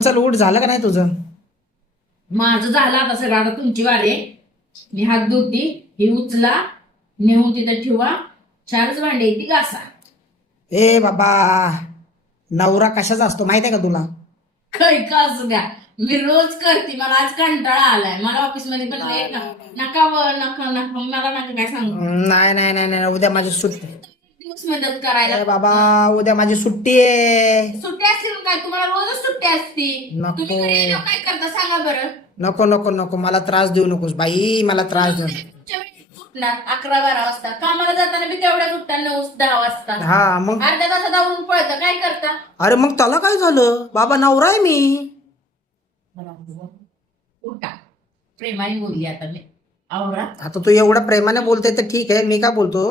चल उठ, झालं का नाही तुझं? माझं झालं आता सगळं. आता तुमची वारी आहे. मी हात धुती, ही उचला, नेऊन तिथं ठेवा. 4च भांडे ती घासा. ए बाबा, नवरा कशाचा असतो माहित आहे का तुला? काही का असू द्या, मी रोज करते. मला आज कंटाळा आलाय. मला ऑफिस मध्ये बसले नका नका नका मला नका काय सांगू. नाही नाही नाही नाही, उद्या माझी सुट्टी. दिवस मदत करायला. ए बाबा, उद्या माझी सुट्टी आहे. सुट्टी असतील काय? तुम्हाला रोजच सुट्टी असती. नको. तुम्ही घरी आल्यावर काय करता सांगा बरं. नको नको नको, मला त्रास देऊ नकोस बाई, मला त्रास देऊ नको. तुमच्या वेळी उठणार 11-12 वाजता. कामाला जाताना मी तेवढ्याच उठता 9-10 वाजता. हा मग, अर्ध्या तासात आवरून पळतं. काय करता? अरे मग त्याला काय झालं बाबा, नवरा आहे मी. उठा. प्रेमाने बोलली आता मी. आवरा. आता तू एवढं प्रेमाने बोलते तर ठीक आहे. मी काय बोलतो,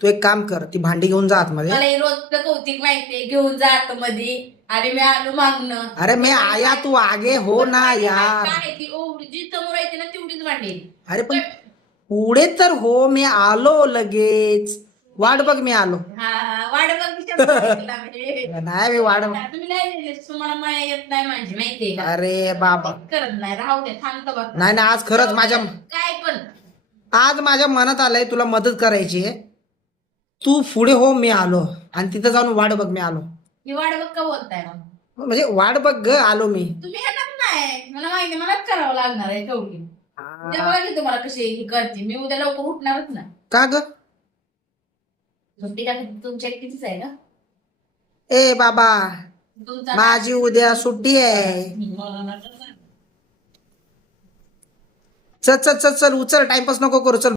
तू एक काम कर, ती भांडी घेऊन जा आतमध्ये. मला हे रोजचं कौतिक माहितीये. घेऊन जा मध्ये. अरे मी आलो मागणं. अरे मी आया, तू आगे हो ना यार. काय ती ओढ जी समोर येते ना तेवढीच भांडी. अरे पण पुढे तर हो, मी आलो लगेच. वाट बघ, मी आलो. हा वाढ बघ. नाही मी वाट तुम्ही नाही तुम्हाला माया येत नाही माझी माहितीये का? अरे बाबा, करत नाही. राहू दे. थांबतो बघ. नाही नाही, आज खरंच काय पण आज माझ्या मनात आलंय तुला मदत करायची आहे. तू पुढे हो, मी आलो. आणि तिथं जाऊन वाट बघ, मी आलो. मी वाढ बघ का बोलताय मग? म्हणजे वाट बघ ग, आलो मी. तुम्ही येणार नाही. मला माहिती, मलाच करावं लागणार आहे शेवटी. उद्या बघा की तुम्हाला कशी ही करते. मी उद्या लवकर उठणारच नाही. का ग? सुट्टी का तुमच्या कितीच आहे का? ए बाबा, तुमचा माझी उद्या सुट्टी आहे. चल चल चल चल, उचल, टाइमपास नको करू, चल.